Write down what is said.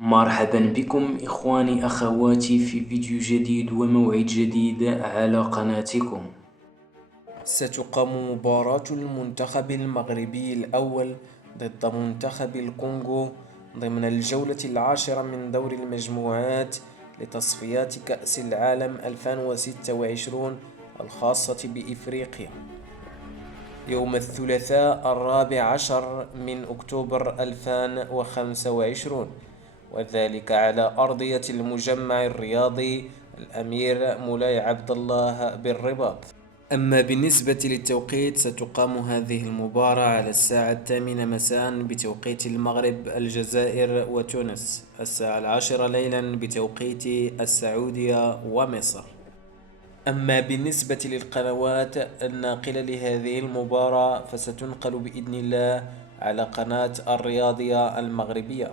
مرحبا بكم إخواني أخواتي في فيديو جديد وموعد جديد على قناتكم. ستقام مباراة المنتخب المغربي الأول ضد منتخب الكونغو ضمن الجولة العاشرة من دور المجموعات لتصفيات كأس العالم 2026 الخاصة بإفريقيا، يوم الثلاثاء 14 من أكتوبر 2025، وذلك على أرضية المجمع الرياضي الأمير مولاي عبد الله بالرباط. أما بالنسبة للتوقيت، ستقام هذه المباراة على الساعة 8 مساء بتوقيت المغرب، الجزائر وتونس، الساعة 10 ليلا بتوقيت السعودية ومصر. أما بالنسبة للقنوات الناقلة لهذه المباراة، فستنقل بإذن الله على قناة الرياضية المغربية،